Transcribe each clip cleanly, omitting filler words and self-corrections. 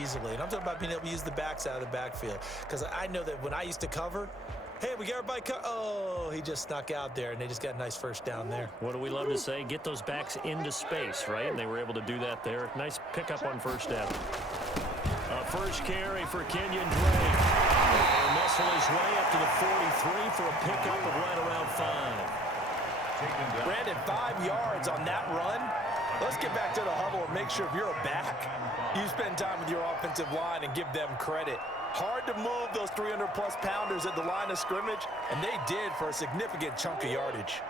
easily. And I'm talking about being able to use the backs out of the backfield. Because I know that when I used to cover, hey, we got everybody oh, he just snuck out there, and they just got a nice first down there. What do we love to say? Get those backs into space, right? And they were able to do that there. Nice pickup on first down. First carry for Kenyon Drake. He'll muscle his way up to the 43 for a pickup of right around 5. Brandon, 5 yards on that run. Let's get back to the huddle and make sure if you're a back, you spend time with your offensive line and give them credit. Hard to move those 300-plus pounders at the line of scrimmage, and they did for a significant chunk of yardage.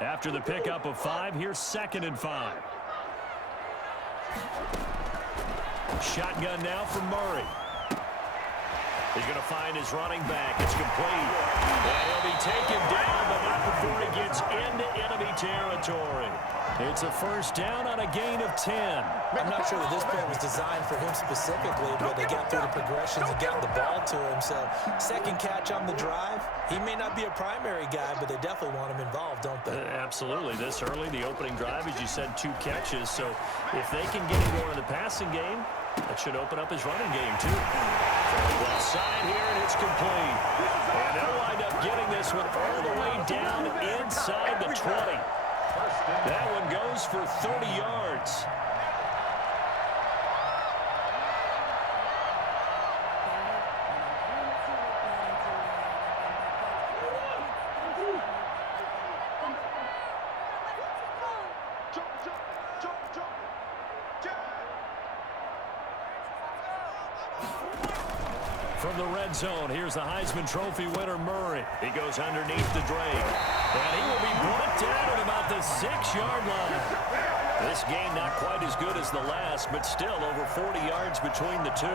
After the pickup of 5, here's 2nd and 5. Shotgun now from Murray. He's going to find his running back. It's complete. And he'll be taken down, but not before he gets into enemy territory. It's a first down on a gain of 10. I'm not sure that this play was designed for him specifically, but they got through the progressions and got the ball to him. So, second catch on the drive. He may not be a primary guy, but they definitely want him involved, don't they? Absolutely. This early, the opening drive, as you said, 2 catches. So, if they can get him going in the passing game, that should open up his running game, too. Left side here, and it's complete. And they'll wind up getting this one all the way down inside the 20. That one goes for 30 yards. From the red zone, here's the Heisman Trophy winner, Murray. He goes underneath the Drake. And he will be brought down at about the 6-yard line. This game not quite as good as the last, but still over 40 yards between the two.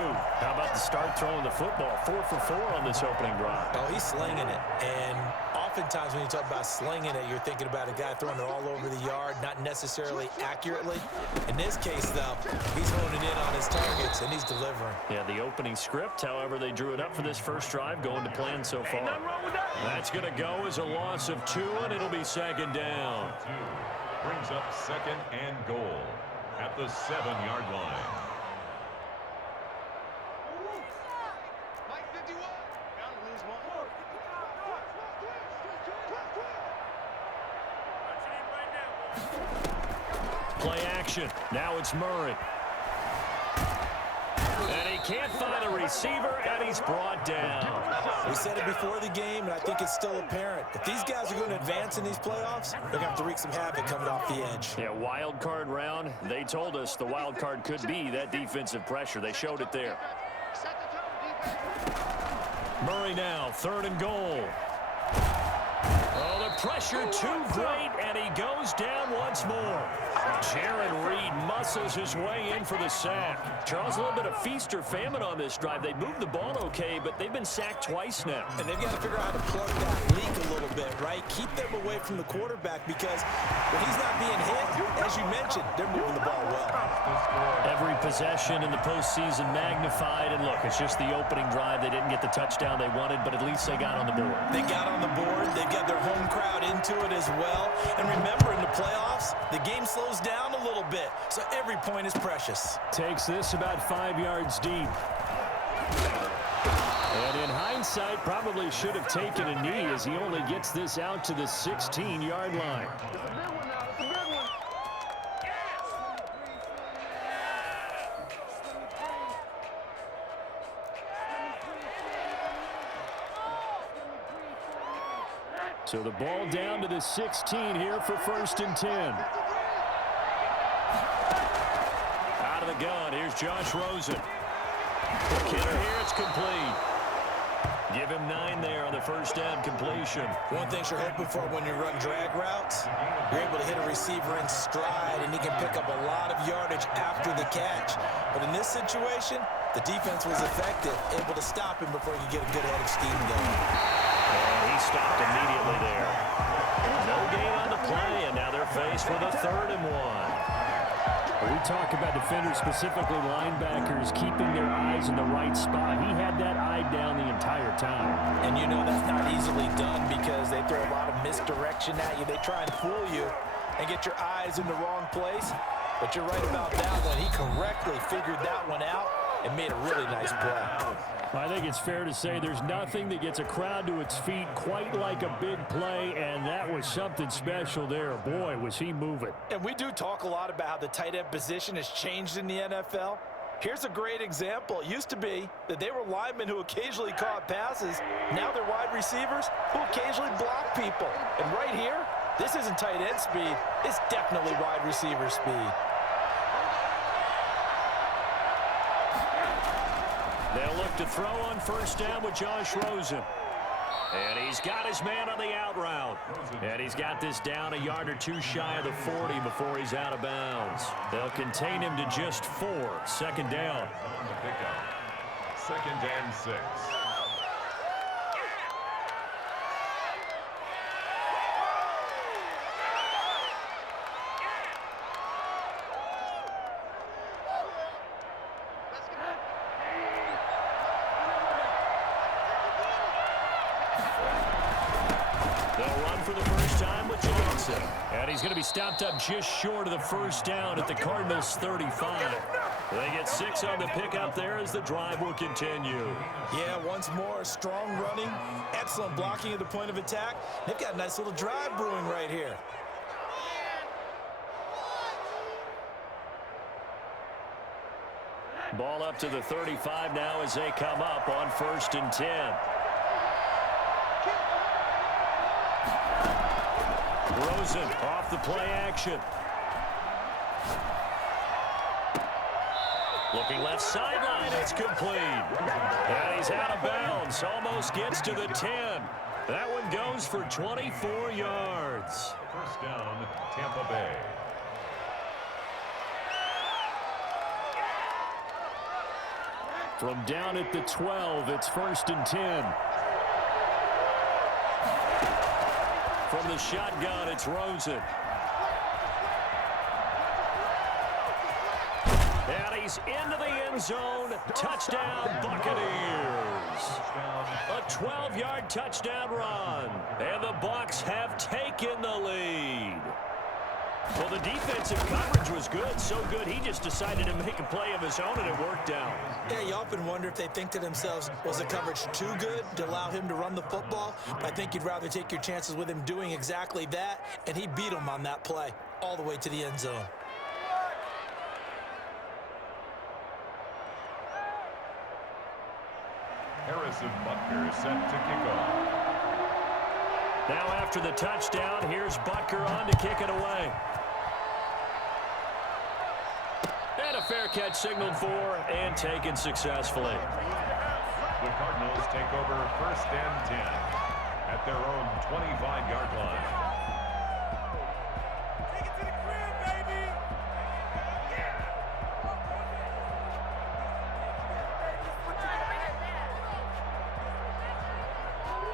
How about the start throwing the football? 4 for 4 on this opening drive. Oh, he's slinging it. And oftentimes when you talk about slinging it, you're thinking about a guy throwing it all over the yard, not necessarily accurately. In this case, though, he's honing in on his targets, and he's delivering. Yeah, the opening script, however, they drew it up for this first drive, going to plan so far. That's going to go as a loss of 2, and it'll be 2nd down. Brings up 2nd and goal at the 7-yard line. Play action. Now it's Murray. And he can't find a receiver, and he's brought down. We said it before the game, and I think it's still apparent. If these guys are going to advance in these playoffs, they're going to have to wreak some havoc coming off the edge. Yeah, wild card round. They told us the wild card could be that defensive pressure. They showed it there. Murray now, 3rd and goal. Oh, the pressure too great, and he goes down once more. Jaron Reed muscles his way in for the sack. Charles, a little bit of feast or famine on this drive. They moved the ball okay, but they've been sacked twice now. And they've got to figure out how to plug that leak a little bit, right? Keep them away from the quarterback because when he's not being hit, as you mentioned, they're moving the ball well. Every possession in the postseason magnified. And look, it's just the opening drive. They didn't get the touchdown they wanted, but at least they got on the board. They got on the board. They've got their home crowd into it as well. And remember, in the playoffs, the game slows down a little bit, so every point is precious. Takes this about 5 yards deep. And in hindsight, probably should have taken a knee as he only gets this out to the 16-yard line. So the ball down to the 16 here for 1st and 10. Out of the gun, here's Josh Rosen. Kidder here, it's complete. Give him 9 there on the first down completion. One thing you're hoping for when you run drag routes, you're able to hit a receiver in stride, and he can pick up a lot of yardage after the catch. But in this situation, the defense was effective, able to stop him before he could get a good head of steam going. And he stopped immediately there. No gain on the play, and now they're faced with a 3rd and 1. We talk about defenders, specifically linebackers, keeping their eyes in the right spot. He had that eye down the entire time. And you know that's not easily done because they throw a lot of misdirection at you. They try and fool you and get your eyes. eyes in the wrong place. But you're right about that one. He correctly figured that one out, and he got a good head of steam going. So the ball down to the 16 here for 1st and 10. 1st and 10. and made a really nice play. I think it's fair to say there's nothing that gets a crowd to its feet quite like a big play, and that was something special there. Boy, was he moving. And we do talk a lot about how the tight end position has changed in the NFL. Here's a great example. It used to be that they were linemen who occasionally caught passes. Now they're wide receivers who occasionally block people. And right here, this isn't tight end speed. It's definitely wide receiver speed. They'll look to throw on first down with Josh Rosen. And he's got his man on the out route. And he's got this down a yard or two shy of the 40 before he's out of bounds. They'll contain him to just 4. Second down. On the pickup. 2nd and 6. And he's going to be stopped up just short of the first down at the Cardinals' 35. They get 6 on the pickup there as the drive will continue. Yeah, once more, strong running, excellent blocking at the point of attack. They've got a nice little drive brewing right here. Ball up to the 35 now as they come up on 1st and 10. Rosen off the play action. Looking left sideline, it's complete. And he's out of bounds, almost gets to the 10. That one goes for 24 yards. First down, Tampa Bay. From down at the 12, it's 1st and 10. From the shotgun, it's Rosen. And he's into the end zone. Touchdown, Buccaneers. A 12-yard touchdown run. And the Bucs have taken the lead. Well, the defensive coverage was good, so good he just decided to make a play of his own, and it worked out. Yeah, you often wonder if they think to themselves, was the coverage too good to allow him to run the football? I think you'd rather take your chances with him doing exactly that, and he beat him on that play all the way to the end zone. Harrison Butker is set to kick off. Now after the touchdown, here's Butker on to kick it away. And a fair catch signaled for and taken successfully. The Cardinals take over 1st and 10 at their own 25-yard line. Take it to the crib, baby!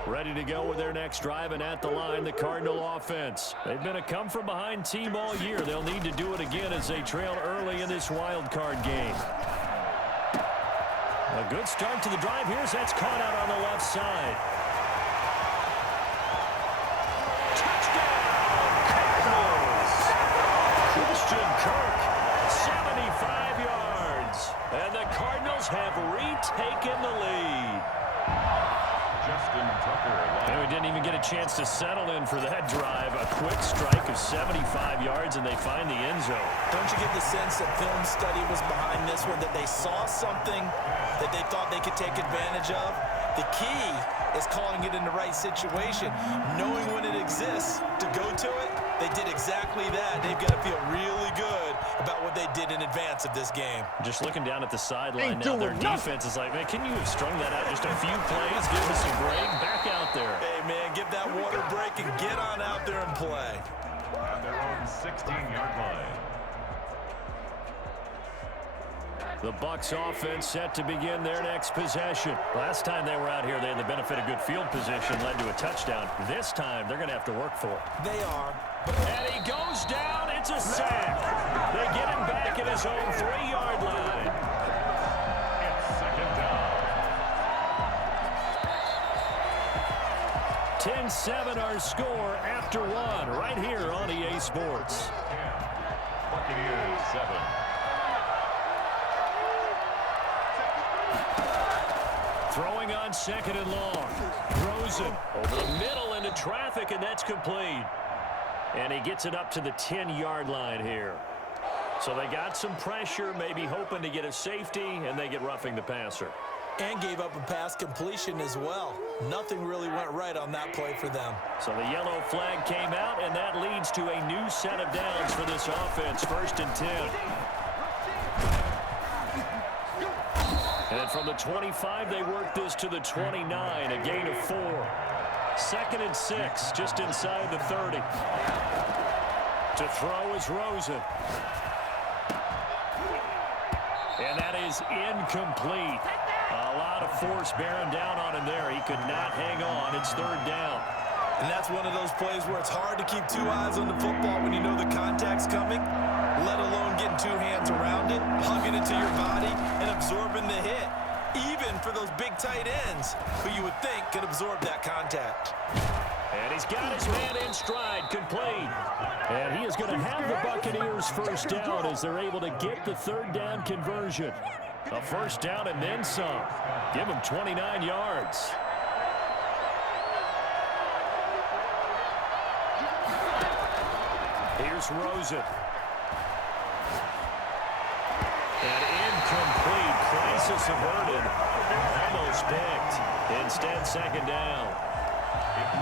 Ready to go with their next drive, and at the line, the Cardinal offense. They've been a come-from-behind team all year. They'll need to do it again as they trail early in this wild card game. A good start to the drive. Here's that's caught out on the left side. Touchdown, Cardinals! Christian Kirk, 75 yards. And the Cardinals have retaken the lead. Justin Tucker. And we didn't even get a chance to settle in for that drive. A quick strike of 75 yards, and they find the end zone. Don't you get the sense that film study was behind this one, that they saw something that they thought they could take advantage of? The key is calling it in the right situation, knowing when it exists to go to it. They did exactly that. They've got to feel really good about what they did in advance of this game. Just looking down at the sideline now, their defense is like, man, can you have strung that out just a few plays? Give us a break. Back out there. Hey, man, give that water break and get on out there and play. At their own 16-yard line. The Bucs offense set to begin their next possession. Last time they were out here, they had the benefit of good field position, led to a touchdown. This time, they're going to have to work for it. They are. And he goes down. It's a sack. They get him back at his own 3-yard line. It's 2nd down. 10-7 our score after one right here on EA Sports. Buccaneers 7. on 2nd and long. Rosen over the middle into traffic, and that's complete. And he gets it up to the 10-yard line here. So they got some pressure, maybe hoping to get a safety, and they get roughing the passer. And gave up a pass completion as well. Nothing really went right on that play for them. So the yellow flag came out, and that leads to a new set of downs for this offense, 1st and 10. And from the 25, they work this to the 29, a gain of 4. 2nd and 6, just inside the 30. To throw is Rosen. And that is incomplete. A lot of force bearing down on him there. He could not hang on. It's 3rd down. And that's one of those plays where it's hard to keep 2 eyes on the football when you know the contact's coming, let alone getting 2 hands around it, hugging it to your body, and absorbing the hit. Even for those big tight ends, who you would think could absorb that contact. And he's got his man in stride, complete. And he is going to have the Buccaneers 1st down as they're able to get the 3rd down conversion. A 1st down and then some. Give him 29 yards. Here's Rosen. And incomplete. Crisis averted. Almost picked. Instead, 2nd down.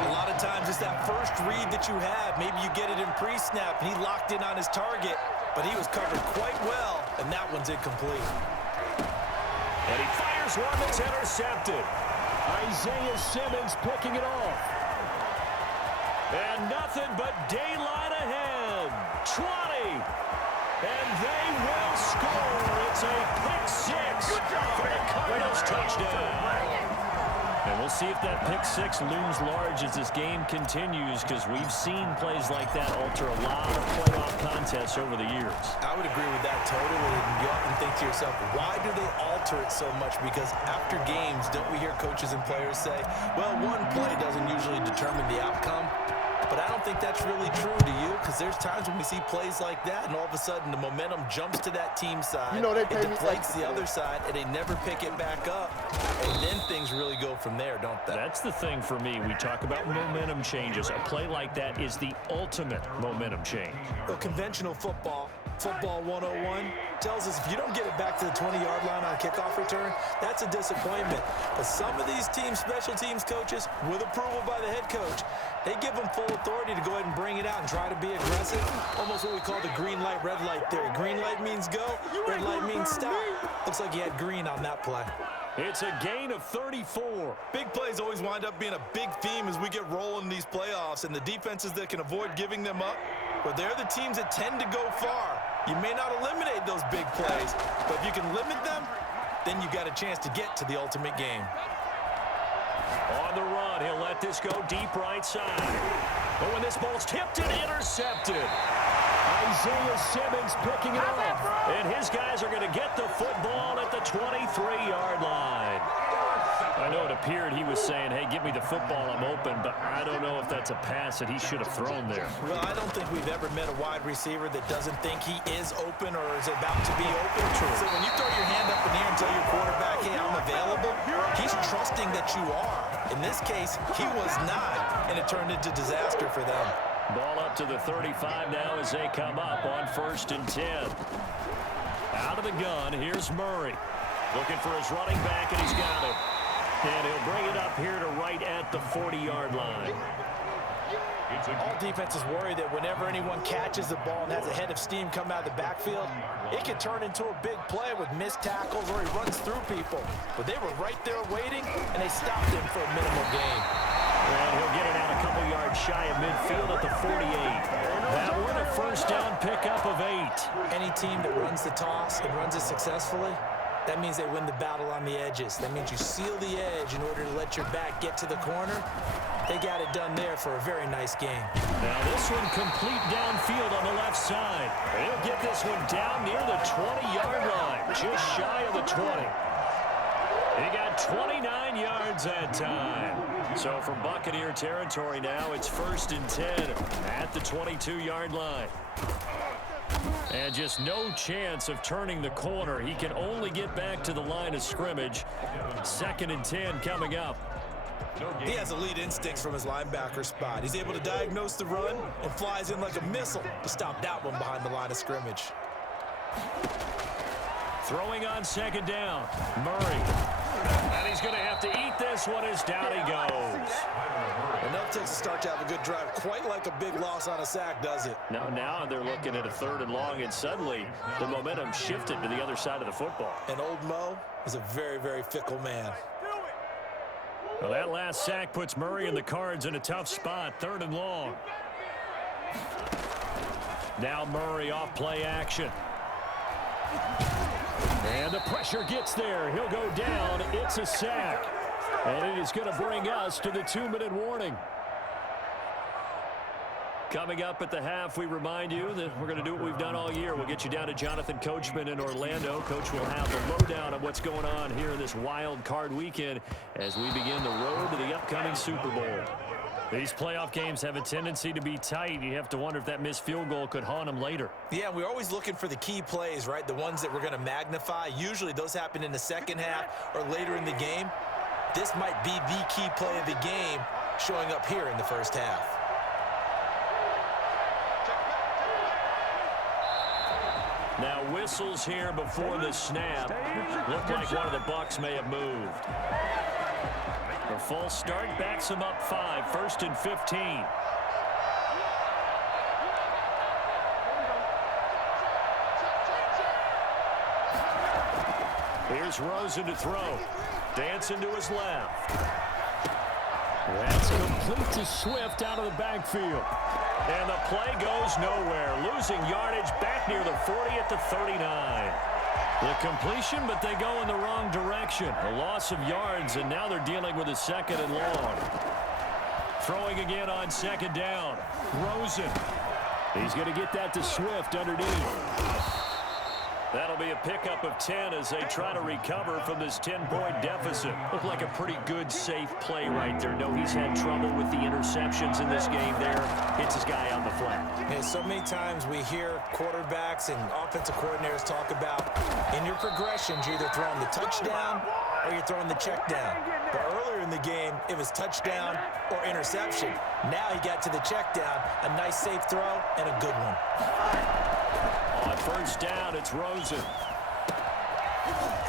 A lot of times it's that first read that you have. Maybe you get it in pre-snap, and he locked in on his target, but he was covered quite well, and that one's incomplete. And he fires one that's intercepted. Isaiah Simmons picking it off. And nothing but daylight ahead. 20. And they will score. It's a pick 6 for the Cardinals touchdown. And we'll see if that pick 6 looms large as this game continues, because we've seen plays like that alter a lot of playoff contests over the years. I would agree with that totally. And you often think to yourself, why do they alter it so much? Because after games, don't we hear coaches and players say, well, one play doesn't usually determine the outcome? But I don't think that's really true to you, because there's times when we see plays like that, and all of a sudden the momentum jumps to that team side. You know, it deflates the other side, and they never pick it back up. And then things really go from there, don't they? That's the thing for me. We talk about momentum changes. A play like that is the ultimate momentum change. Well, conventional football 101, tells us if you don't get it back to the 20-yard line on a kickoff return, that's a disappointment. But some of these teams, special teams coaches, with approval by the head coach, they give them full authority to go ahead and bring it out and try to be aggressive. Almost what we call the green light, red light theory. Green light means go, red light means stop. Looks like he had green on that play. It's a gain of 34. Big plays always wind up being a big theme as we get rolling in these playoffs, and the defenses that can avoid giving them up, but they're the teams that tend to go far. You may not eliminate those big plays, but if you can limit them, then you got a chance to get to the ultimate game. On the run, he'll let this go deep right side. But when this ball's tipped and intercepted, Isaiah Simmons picking it off. And his guys are going to get the football at the 23-yard line. I know it appeared he was saying, hey, give me the football, I'm open, but I don't know if that's a pass that he should have thrown there. Well, I don't think we've ever met a wide receiver that doesn't think he is open or is about to be open. So when you throw your hand up in the air and tell your quarterback, hey, I'm available, he's trusting that you are. In this case, he was not, and it turned into disaster for them. Ball up to the 35 now as they come up on 1st and 10. Out of the gun, here's Murray. Looking for his running back, and he's got it. And he'll bring it up here to right at the 40-yard line. All defenses worry that whenever anyone catches the ball and has a head of steam come out of the backfield, it can turn into a big play with missed tackles or he runs through people. But they were right there waiting, and they stopped him for a minimal gain. And he'll get it out a couple yards shy of midfield at the 48. That one a 1st down pickup of 8. Any team that runs the toss and runs it successfully, that means they win the battle on the edges. That means you seal the edge in order to let your back get to the corner. They got it done there for a very nice game. Now this one complete downfield on the left side. He'll get this one down near the 20-yard line, just shy of the 20. He got 29 yards that time. So from Buccaneer territory now, it's 1st and 10 at the 22-yard line. And just no chance of turning the corner. He can only get back to the line of scrimmage. 2nd and 10 coming up. He has elite instincts from his linebacker spot. He's able to diagnose the run and flies in like a missile to stop that one behind the line of scrimmage. Throwing on 2nd down. Murray. And he's going to have to eat this one as down he goes. Enough takes a start to have a good drive. Quite like a big loss on a sack, does it? Now they're looking at a 3rd and long, and suddenly the momentum shifted to the other side of the football. And old Mo is a very, very fickle man. Well, that last sack puts Murray and the Cards in a tough spot. 3rd and long. Now Murray off play action. And the pressure gets there. He'll go down. It's a sack. And it is going to bring us to the 2-minute warning. Coming up at the half, we remind you that we're going to do what we've done all year. We'll get you down to Jonathan Coachman in Orlando. Coach will have the lowdown on what's going on here this wild card weekend as we begin the road to the upcoming Super Bowl. These playoff games have a tendency to be tight. You have to wonder if that missed field goal could haunt them later. Yeah, we're always looking for the key plays, right? The ones that we're going to magnify. Usually those happen in the second half or later in the game. This might be the key play of the game showing up here in the first half. Now whistles here before the snap. Looked like one of the Bucs may have moved. The full start backs him up 5, 1st and 15. Here's Rosen to throw. Dancing to his left. That's complete to Swift out of the backfield. And the play goes nowhere. Losing yardage back near the 40 at the 39. The completion, but they go in the wrong direction. A loss of yards, and now they're dealing with a 2nd and long. Throwing again on 2nd down. Rosen. He's going to get that to Swift underneath. That'll be a pickup of 10 as they try to recover from this 10-point deficit. Looked like a pretty good, safe play right there. No, he's had trouble with the interceptions in this game there. Hits his guy out the flat. Yeah, so many times we hear quarterbacks and offensive coordinators talk about in your progressions, you're either throwing the touchdown or you're throwing the check down. But earlier in the game, it was touchdown or interception. Now he got to the check down, a nice safe throw and a good one. On 1st down, it's Rosen.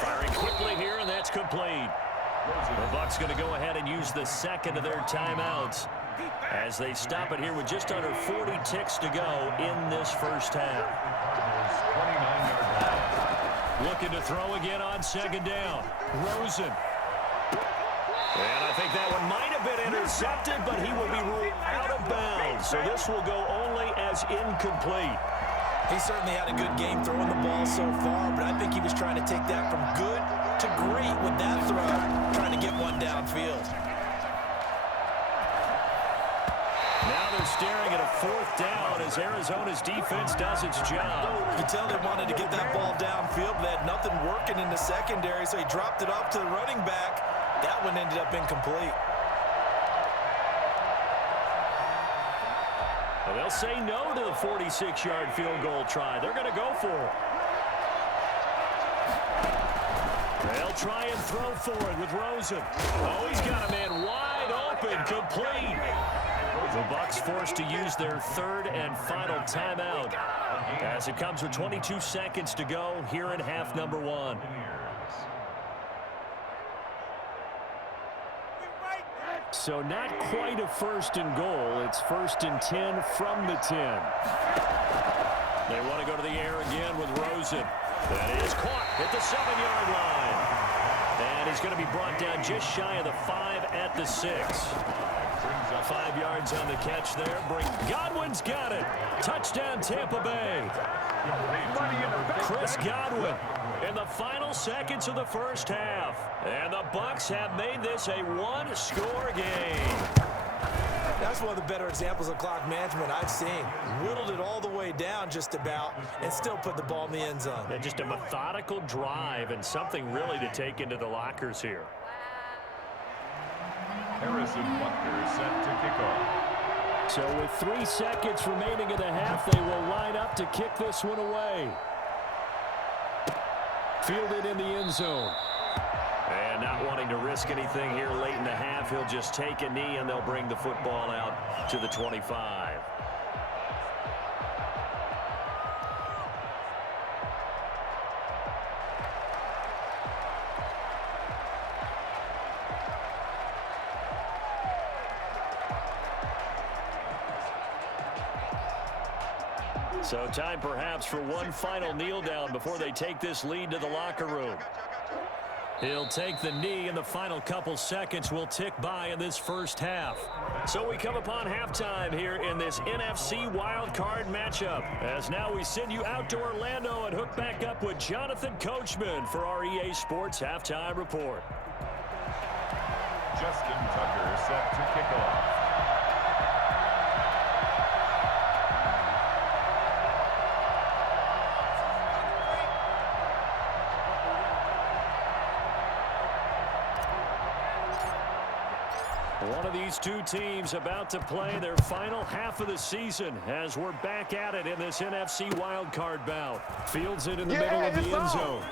Firing quickly here, and that's complete. The Bucs going to go ahead and use the 2nd of their timeouts as they stop it here with just under 40 ticks to go in this first half. 29-yard line. Looking to throw again on 2nd down. Rosen. And I think that one might have been intercepted, but he will be ruled out of bounds. So this will go only as incomplete. He certainly had a good game throwing the ball so far, but I think he was trying to take that from good to great with that throw, trying to get one downfield. Now they're staring at a 4th down as Arizona's defense does its job. You can tell they wanted to get that ball downfield. They had nothing working in the secondary, so he dropped it off to the running back. That one ended up incomplete. Well, they'll say no to the 46-yard field goal try. They're going to go for it. They'll try and throw for it with Rosen. Oh, he's got a man wide open, complete. The Bucs forced to use their 3rd and final timeout as it comes with 22 seconds to go here in half number 1. So not quite a 1st and goal. It's 1st and 10 from the 10. They want to go to the air again with Rosen. That is caught at the 7-yard line. And he's going to be brought down just shy of the 5 at the 6. 5 yards on the catch there. Godwin's got it. Touchdown, Tampa Bay. Chris Godwin in the final seconds of the first half. And the Bucs have made this a one-score game. That's one of the better examples of clock management I've seen. Whittled it all the way down just about and still put the ball in the end zone. And just a methodical drive and something really to take into the lockers here. Harrison Butker set to kick off. So with 3 seconds remaining in the half, they will line up to kick this one away. Fielded in the end zone. And not wanting to risk anything here late in the half, he'll just take a knee and they'll bring the football out to the 25. So time perhaps for one final kneel down before they take this lead to the locker room. He'll take the knee, and the final couple seconds will tick by in this first half. So we come upon halftime here in this NFC wildcard matchup. As now we send you out to Orlando and hook back up with Jonathan Coachman for our EA Sports Halftime Report. Justin Tucker set to kick off. One of these two teams about to play their final half of the season as we're back at it in this NFC wildcard bout. Fields it in the middle of the end zone.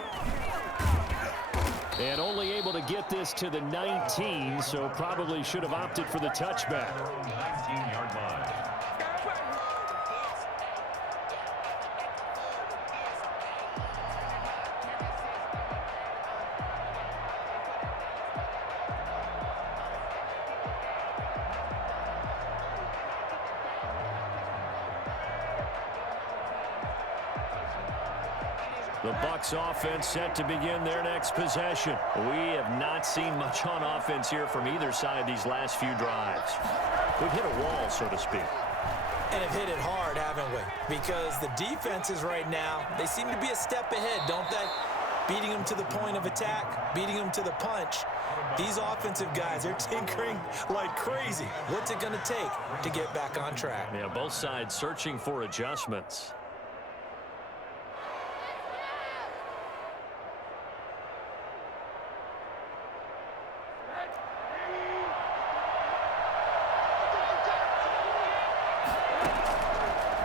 And only able to get this to the 19, so probably should have opted for the touchback. 19-yard line. The Bucs offense set to begin their next possession. We have not seen much on offense here from either side these last few drives. We've hit a wall, so to speak. And have hit it hard, haven't we? Because the defenses right now, they seem to be a step ahead, don't they? Beating them to the point of attack, beating them to the punch. These offensive guys are tinkering like crazy. What's it going to take to get back on track? Yeah, both sides searching for adjustments.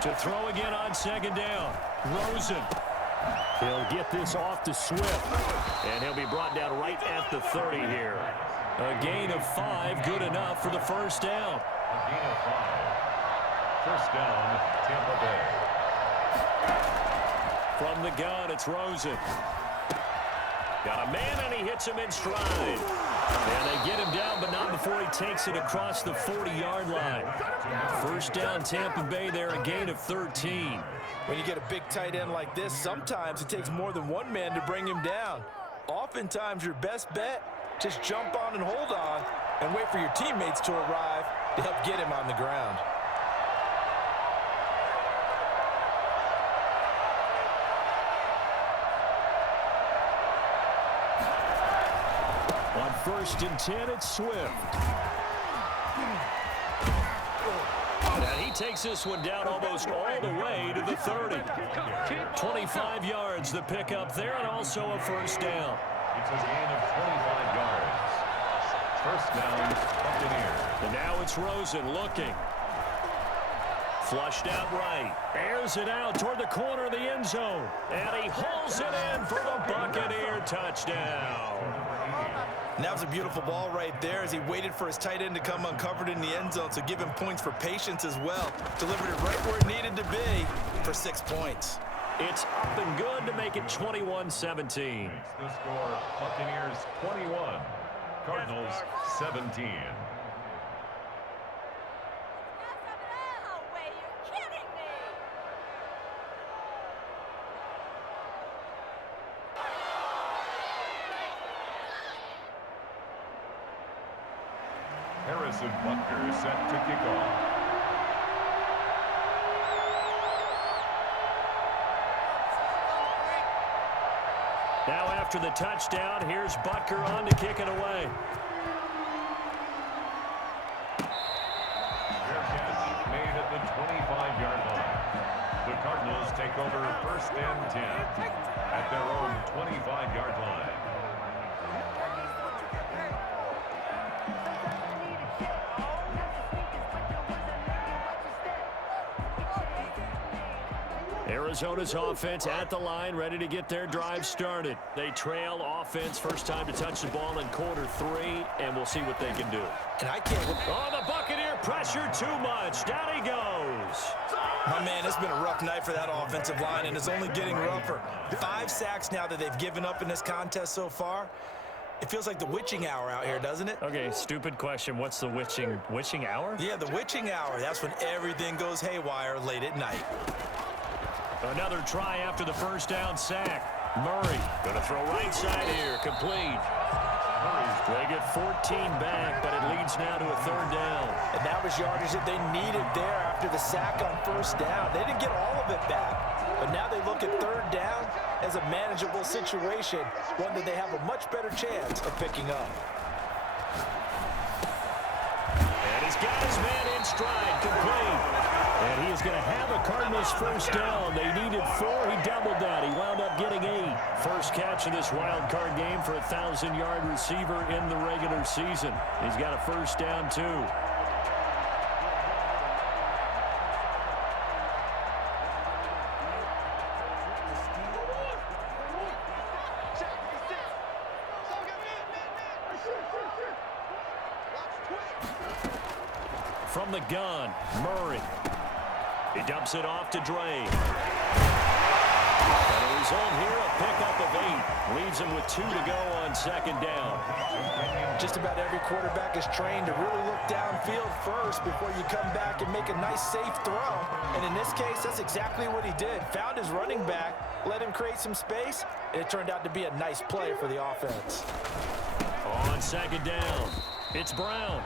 To throw again on second down. Rosen. He'll get this off to Swift. And he'll be brought down right at the 30 here. A gain of 5, good enough for the first down. A gain of 5. First down, Tampa Bay. From the gun, it's Rosen. Got a man, and he hits him in stride. And they get him down, but not before he takes it across the 40-yard line. First down, Tampa Bay there, a gain of 13. When you get a big tight end like this, sometimes it takes more than one man to bring him down. Oftentimes, your best bet, just jump on and hold on and wait for your teammates to arrive to help get him on the ground. On 1st and 10, it's Swift. And he takes this one down almost all the way to the 30. 25 yards the pickup there, and also a first down. It's a gain of 25 yards. First down, Buccaneers. And now it's Rosen looking. Flushed out right. Airs it out toward the corner of the end zone. And he hauls it in for the Buccaneer touchdown. And that was a beautiful ball right there as he waited for his tight end to come uncovered in the end zone, so give him points for patience as well. Delivered it right where it needed to be for 6 points. It's up and good to make it 21-17. The score, Buccaneers 21, Cardinals 17. Harrison Butker set to kick off. Now after the touchdown, here's Butker on to kick it away. Fair catch made at the 25-yard line. The Cardinals take over 1st and 10 at their own 25-yard line. Arizona's offense at the line, ready to get their drive started. They trail offense, first time to touch the ball in quarter 3, and we'll see what they can do. And I can't... Oh, the Buccaneer pressure too much. Down he goes. My man, it's been a rough night for that offensive line, and it's only getting rougher. 5 sacks now that they've given up in this contest so far. It feels like the witching hour out here, doesn't it? Okay, stupid question. What's the witching hour? Yeah, the witching hour. That's when everything goes haywire late at night. Another try after the first down sack. Murray going to throw right side here. Complete. They get 14 back, but it leads now to a 3rd down. And that was yardage that they needed there after the sack on 1st down. They didn't get all of it back, but now they look at 3rd down as a manageable situation, one that they have a much better chance of picking up. And he's got his man in stride, complete. And he is going to have a Cardinals 1st down. They needed 4. He doubled that. He wound up getting 8. First catch of this wild card game for a 1,000-yard receiver in the regular season. He's got a 1st down, too. From the gun, Murray. He dumps it off to Dre. And a result here, a pickup of 8. Leaves him with 2 to go on 2nd down. Just about every quarterback is trained to really look downfield first before you come back and make a nice, safe throw. And in this case, that's exactly what he did. Found his running back, let him create some space, and it turned out to be a nice play for the offense. On 2nd down, it's Brown.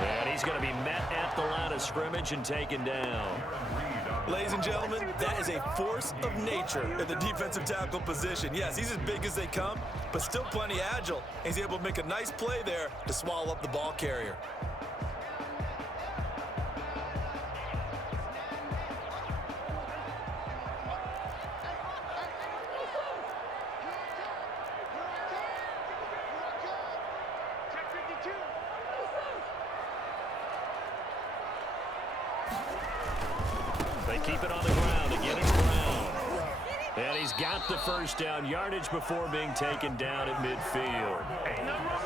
And he's going to be met at the line of scrimmage and taken down. Ladies and gentlemen, that is a force of nature in the defensive tackle position. Yes, he's as big as they come, but still plenty agile. He's able to make a nice play there to swallow up the ball carrier. They keep it on the ground. Again, it's Brown. And he's got the 1st down yardage before being taken down at midfield.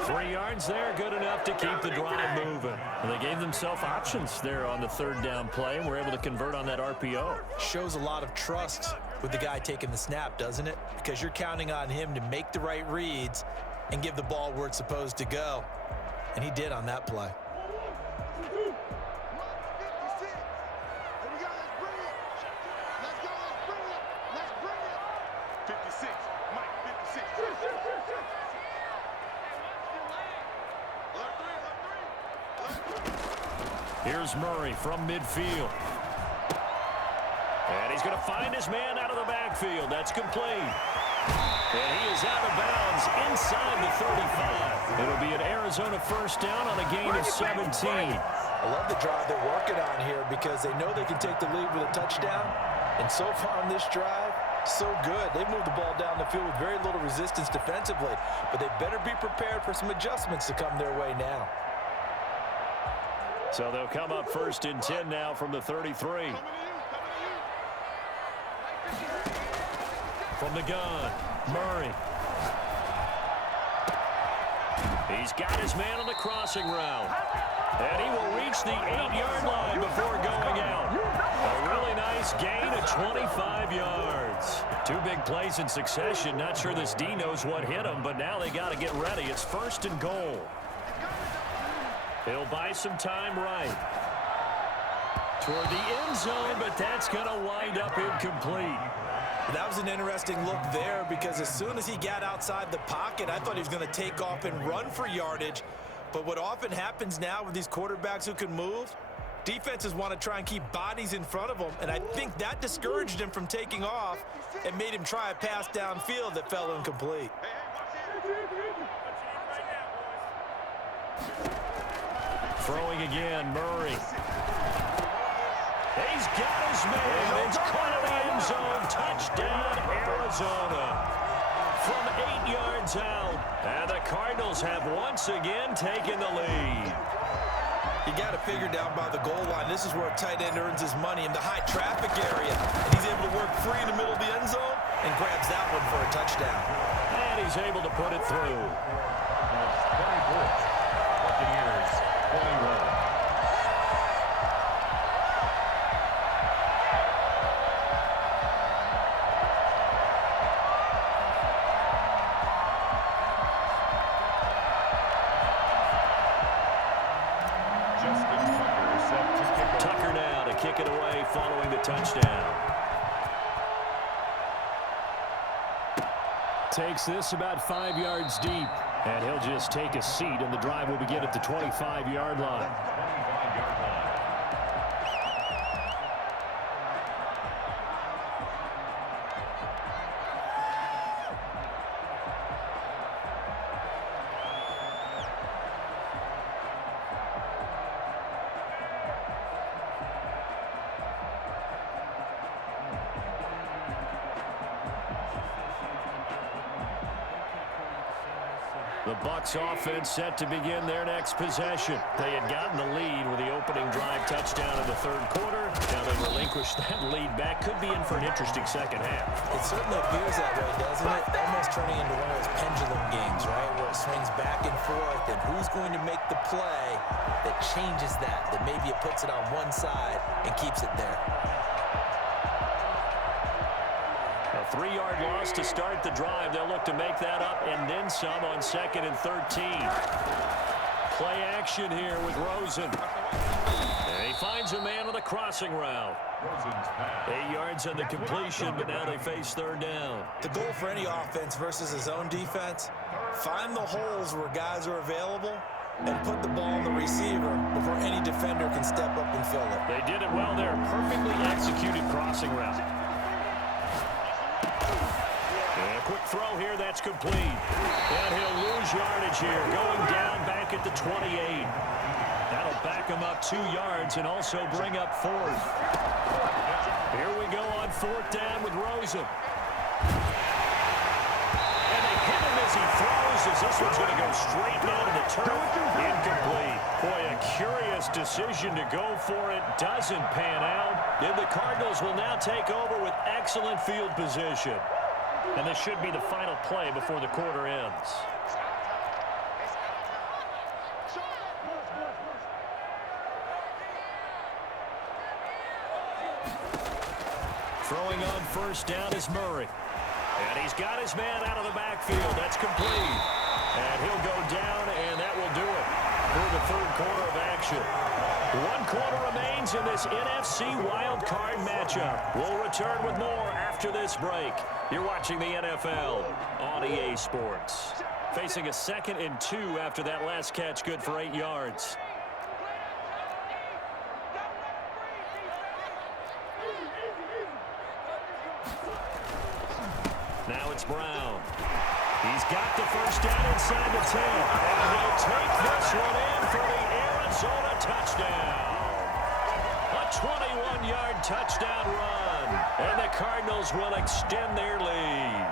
3 yards there, good enough to keep the drive moving. And they gave themselves options there on the 3rd down play and were able to convert on that RPO. Shows a lot of trust with the guy taking the snap, doesn't it? Because you're counting on him to make the right reads and give the ball where it's supposed to go. And he did on that play. Here's Murray from midfield. And he's going to find his man out of the backfield. That's complete. And he is out of bounds inside the 35. It'll be an Arizona 1st down on a gain of 17. I love the drive they're working on here because they know they can take the lead with a touchdown. And so far on this drive, so good. They moved the ball down the field with very little resistance defensively, but they better be prepared for some adjustments to come their way now. So they'll come up 1st and 10 now from the 33. From the gun, Murray. He's got his man on the crossing route. And he will reach the 8-yard line before going out. A really nice gain of 25 yards. 2 big plays in succession. Not sure this D knows what hit him, but now they got to get ready. It's 1st and goal. He'll buy some time right toward the end zone, but that's going to wind up incomplete. That was an interesting look there because as soon as he got outside the pocket, I thought he was going to take off and run for yardage. But what often happens now with these quarterbacks who can move, defenses want to try and keep bodies in front of them, and I think that discouraged him from taking off and made him try a pass downfield that fell incomplete. Throwing again, Murray. He's got his man. It's caught in the end zone. Touchdown, Arizona. From 8 yards out. And the Cardinals have once again taken the lead. You got to figure down by the goal line. This is where a tight end earns his money in the high traffic area. And he's able to work free in the middle of the end zone and grabs that one for a touchdown. And he's able to put it through. That's 24. Buccaneers 21. Tucker now to kick it away following the touchdown. Takes this about 5 yards deep, and he'll just take a seat, and the drive will begin at the 25-yard line. 25-yard line. The Bucs offense set to begin their next possession. They had gotten the lead with the opening drive touchdown in the third quarter. Now they relinquished that lead back. Could be in for an interesting second half. It certainly appears that way, doesn't it? Almost turning into one of those pendulum games, right? Where it swings back and forth, and who's going to make the play that changes that maybe it puts it on one side and keeps it there. A 3-yard loss to start the drive. They'll look to make that up and then some on 2nd and 13. Play action here with Rosen. And he finds a man on the crossing route. 8 yards on the completion, but now they face third down. The goal for any offense versus his own defense, find the holes where guys are available and put the ball on the receiver before any defender can step up and fill it. They did it well there. Perfectly executed crossing route. And a quick throw here, that's complete. And he'll lose yardage here, going down back at the 28. That'll back him up 2 yards and also bring up 4th. Here we go on 4th down with Rosen. And they hit him as he throws, as this one's going to go straight down to the turf. Incomplete. Boy, a curious decision to go for it. Doesn't pan out. And the Cardinals will now take over with excellent field position. And this should be the final play before the quarter ends. Throwing on 1st down is Murray. And he's got his man out of the backfield. That's complete. And he'll go down, and that will do it for the 3rd quarter of action. 1 quarter remains in this NFC wildcard matchup. We'll return with more after this break. You're watching the NFL on EA Sports. Facing a 2nd and 2 after that last catch, good for 8 yards. Now it's Brown. He's got the 1st down inside the 10. And he'll take this one in for the Arizona touchdown. A 21-yard touchdown run. And the Cardinals will extend their lead.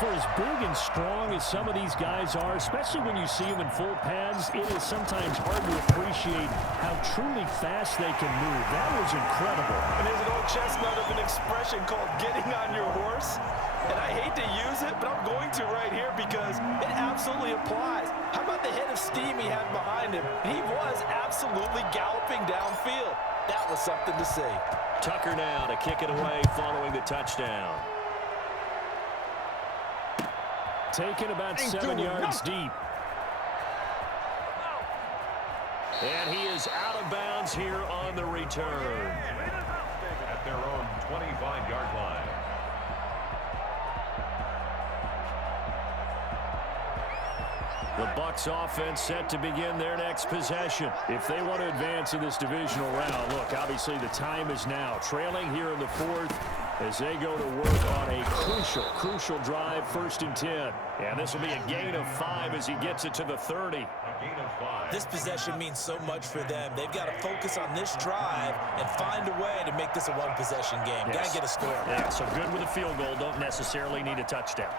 For as big and strong as some of these guys are, especially when you see them in full pads, it is sometimes hard to appreciate how truly fast they can move. That was incredible. And there's an old chestnut of an expression called getting on your horse. And I hate to use it, but I'm going to right here because it absolutely applies. How about the hit of steam he had behind him? He was absolutely galloping downfield. That was something to see. Tucker now to kick it away following the touchdown. Taken about 7 yards deep. And he is out of bounds here on the return. At their own 25-yard line. The Bucs offense set to begin their next possession. If they want to advance in this divisional round, look, obviously the time is now. Trailing here in the 4th as they go to work on a crucial drive, 1st and 10. And this will be a gain of 5 as he gets it to the 30. A gain of 5. This possession means so much for them. They've got to focus on this drive and find a way to make this a one-possession game. Yes. Got to get a score. Yeah, so good with a field goal. Don't necessarily need a touchdown.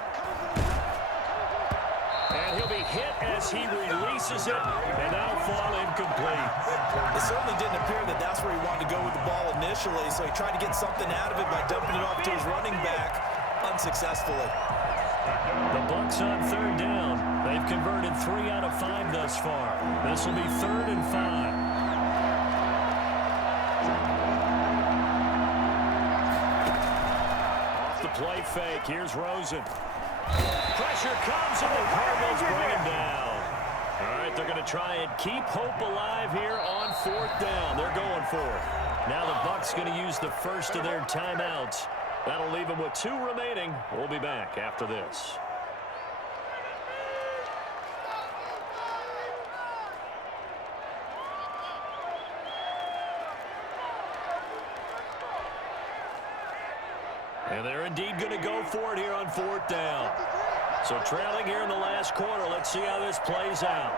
And he'll be hit as he releases it, and that'll fall incomplete. It certainly didn't appear that that's where he wanted to go with the ball initially, so he tried to get something out of it by dumping it off to his running back unsuccessfully. The Bucs on third down. They've converted 3 out of 5 thus far. This will be 3rd and 5. Off the play fake. Here's Rosen. Pressure comes, and the Cardinals bring him down. All right, they're going to try and keep hope alive here on 4th down. They're going for it. Now the Bucs going to use the first of their timeouts. That'll leave them with 2 remaining. We'll be back after this. And they're indeed going to go for it here on 4th down. So trailing here in the last quarter. Let's see how this plays out.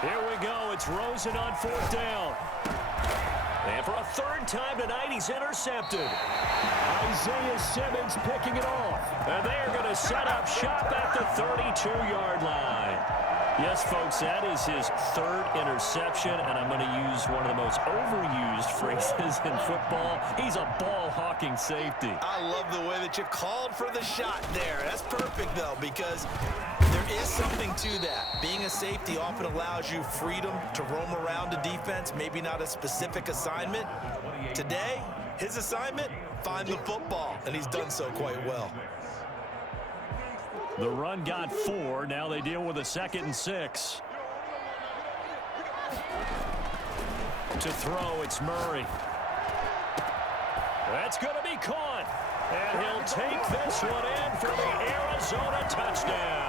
Here we go. It's Rosen on 4th down. And for a 3rd time tonight, he's intercepted. Isaiah Simmons picking it off. And they are going to set up shop at the 32-yard line. Yes, folks, that is his 3rd interception, and I'm going to use one of the most overused phrases in football. He's a ball-hawking safety. I love the way that you called for the shot there. That's perfect, though, because there is something to that. Being a safety often allows you freedom to roam around a defense, maybe not a specific assignment. Today, his assignment, find the football, and he's done so quite well. The run got 4. Now they deal with a 2nd and 6. To throw, it's Murray. That's going to be caught. And he'll take this one in for the Arizona touchdown.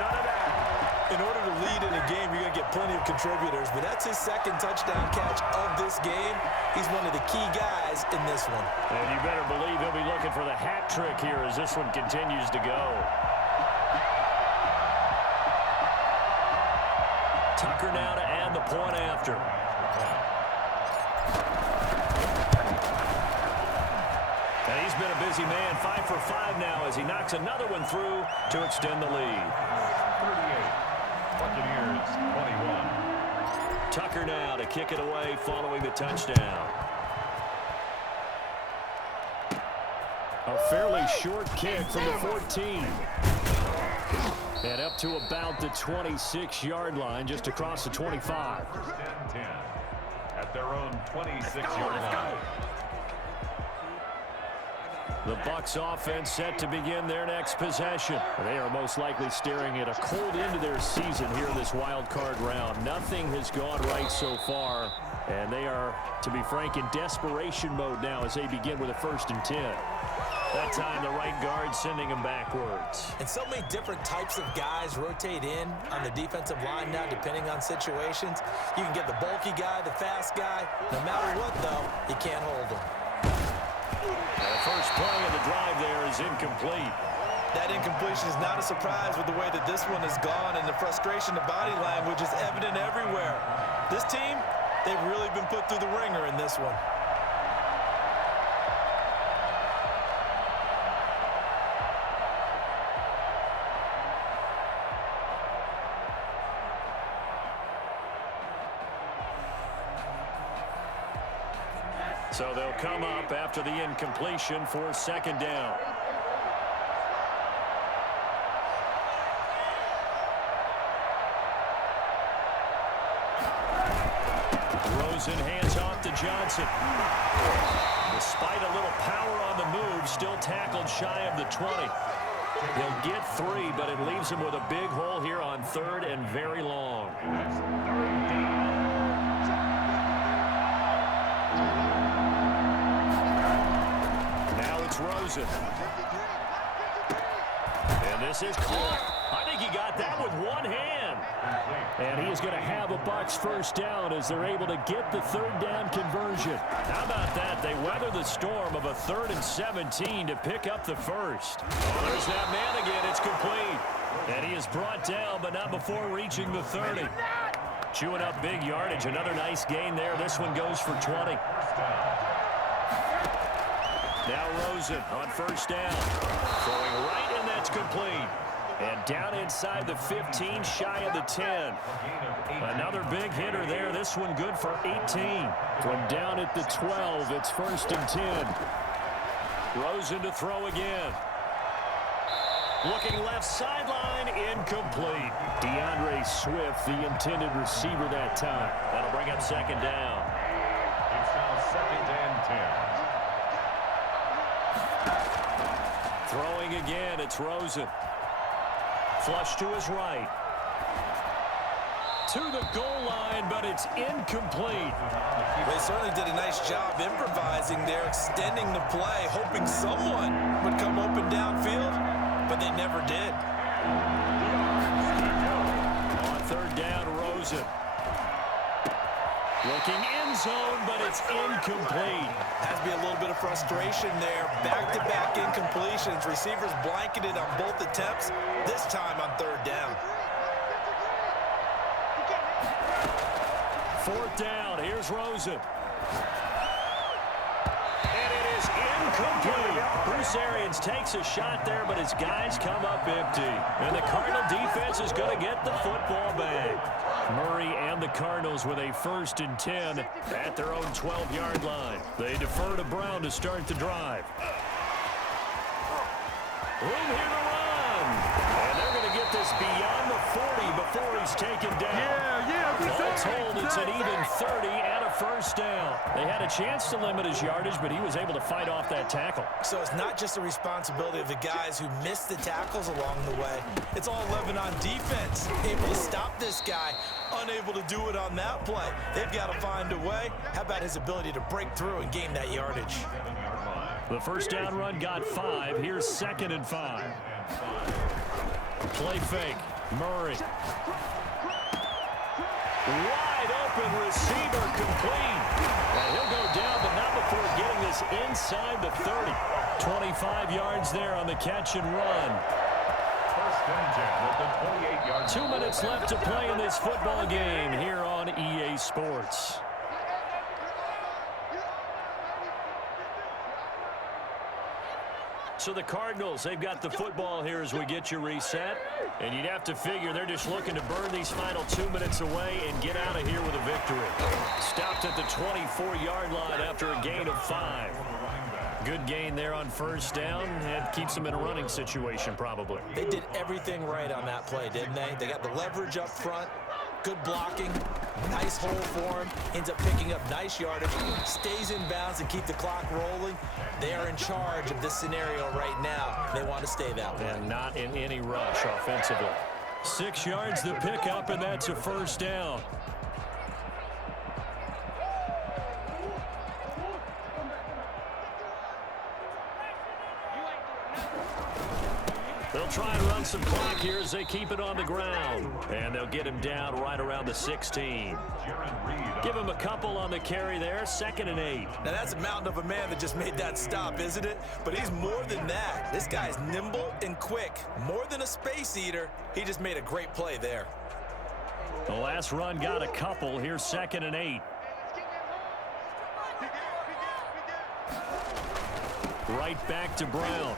None of that. In order to lead in a game, you're going to get plenty of contributors, but that's his 2nd touchdown catch of this game. He's one of the key guys in this one. And you better believe he'll be looking for the hat trick here as this one continues to go. Tucker now to add the point after. And he's been a busy man, 5 for 5 now as he knocks another one through to extend the lead. 38, Buccaneers 21. Tucker now to kick it away following the touchdown. A fairly short kick from the 14. And up to about the 26-yard line, just across the 25. 10-10 at their own 26-yard line. The Bucs offense set to begin their next possession. They are most likely staring at a cold end to their season here in this wild card round. Nothing has gone right so far, and they are, to be frank, in desperation mode now as they begin with a 1st and 10. That time, the right guard sending him backwards. And so many different types of guys rotate in on the defensive line now, depending on situations. You can get the bulky guy, the fast guy. No matter what, though, you can't hold him. The first play of the drive there is incomplete. That incompletion is not a surprise with the way that this one has gone, and the frustration, the body language is evident everywhere. This team, they've really been put through the ringer in this one. So they'll come up after the incompletion for 2nd down. Rosen hands off to Johnson. Despite a little power on the move, still tackled shy of the 20. He'll get 3, but it leaves him with a big hole here on 3rd and very long. Rosen. And this is caught. I think he got that with one hand. And he is going to have a Bucs 1st down as they're able to get the 3rd down conversion. How about that? They weather the storm of a 3rd and 17 to pick up the 1st. Oh, there's that man again. It's complete. And he is brought down, but not before reaching the 30. Chewing up big yardage. Another nice gain there. This one goes for 20. Now Rosen on 1st down. Throwing right, and that's complete. And down inside the 15, shy of the 10. Another big hitter there. This one good for 18. From down at the 12, it's 1st and 10. Rosen to throw again. Looking left sideline, incomplete. DeAndre Swift, the intended receiver that time. That'll bring up 2nd down. It's now 2nd and 10. Throwing again, it's Rosen. Flush to his right. To the goal line, but it's incomplete. They certainly did a nice job improvising there, extending the play, hoping someone would come open downfield, but they never did. On 3rd down, Rosen. Looking end zone, but it's incomplete. Has to be a little bit of frustration there. Back-to-back incompletions. Receivers blanketed on both attempts, this time on 3rd down. 4th down, here's Rosen. And it is incomplete. Bruce Arians takes a shot there, but his guys come up empty. And the Cardinal defense is going to get the football back. Murray and the Cardinals with a 1st and 10 at their own 12-yard line. They defer to Brown to start the drive. Room here to run. And they're going to get this beyond the 40 before he's taken down. All told, it's an even 30 and a 1st down. They had a chance to limit his yardage, but he was able to fight off that tackle. So it's not just the responsibility of the guys who missed the tackles along the way. It's all 11 on defense. Able to stop this guy, unable to do it on that play. They've got to find a way. How about his ability to break through and gain that yardage? The 1st down run got 5. Here's 2nd and 5. Play fake. Murray. Wide open receiver complete. And he'll go down, but not before getting this inside the 30. 25 yards there on the catch and run. 1st and 10 at the 28-yard line. 2 minutes left to play in this football game here on EA Sports. So the Cardinals, they've got the football here as we get you reset. And you'd have to figure they're just looking to burn these final 2 minutes away and get out of here with a victory. Stopped at the 24-yard line after a gain of 5. Good gain there on 1st down. And keeps them in a running situation probably. They did everything right on that play, didn't they? They got the leverage up front. Good blocking, nice hole for him, ends up picking up nice yardage, stays in bounds and keep the clock rolling. They are in charge of this scenario right now. They want to stay that way. And not in any rush offensively. 6 yards to pick up, and that's a 1st down. They'll try and run some clock here as they keep it on the ground. And they'll get him down right around the 16. Give him a couple on the carry there. 2nd and 8. Now that's a mountain of a man that just made that stop, isn't it? But he's more than that. This guy's nimble and quick. More than a space eater. He just made a great play there. The last run got a couple. Here's 2nd and 8. Right back to Brown.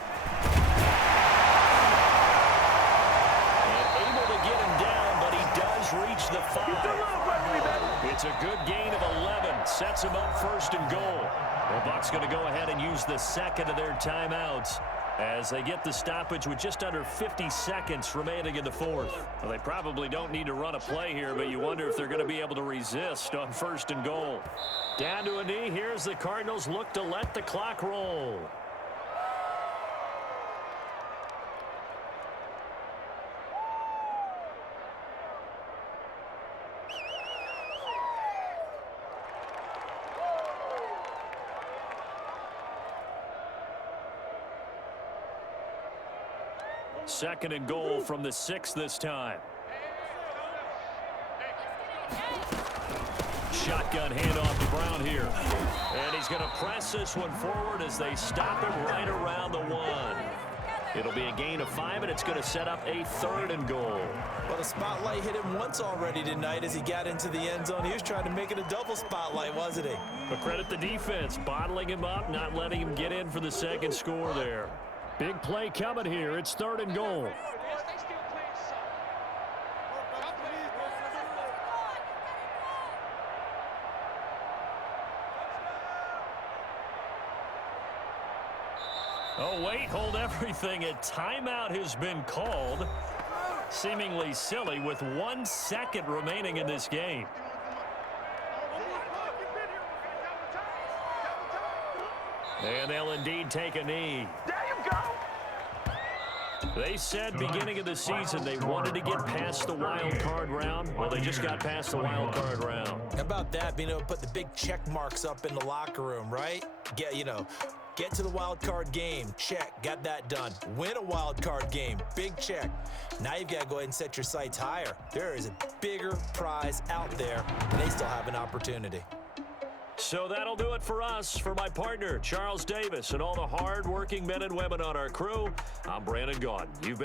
Reach the 5. It's a good gain of 11. Sets him up 1st and goal. The Bucs going to go ahead and use the 2nd of their timeouts as they get the stoppage with just under 50 seconds remaining in the 4th. Well, they probably don't need to run a play here, but you wonder if they're going to be able to resist on 1st and goal. Down to a knee. Here's the Cardinals look to let the clock roll. Second and goal from the 6 this time. Shotgun handoff to Brown here. And he's going to press this one forward as they stop him right around the 1. It'll be a gain of 5, and it's going to set up a 3rd and goal. Well, the spotlight hit him once already tonight as he got into the end zone. He was trying to make it a double spotlight, wasn't he? But credit the defense, bottling him up, not letting him get in for the 2nd score there. Big play coming here. It's 3rd and goal. Oh, wait, hold everything. A timeout has been called. Seemingly silly with 1 second remaining in this game. And they'll indeed take a knee. There you go. They said beginning of the season they wanted to get past the wild card round. Well, they just got past the wild card round. How about that, being able to put the big check marks up in the locker room, right? Get to the wild card game. Check. Got that done. Win a wild card game. Big check. Now you've got to go ahead and set your sights higher. There is a bigger prize out there, and they still have an opportunity. So that'll do it for us. For my partner, Charles Davis, and all the hard-working men and women on our crew, I'm Brandon Gaudin. You've been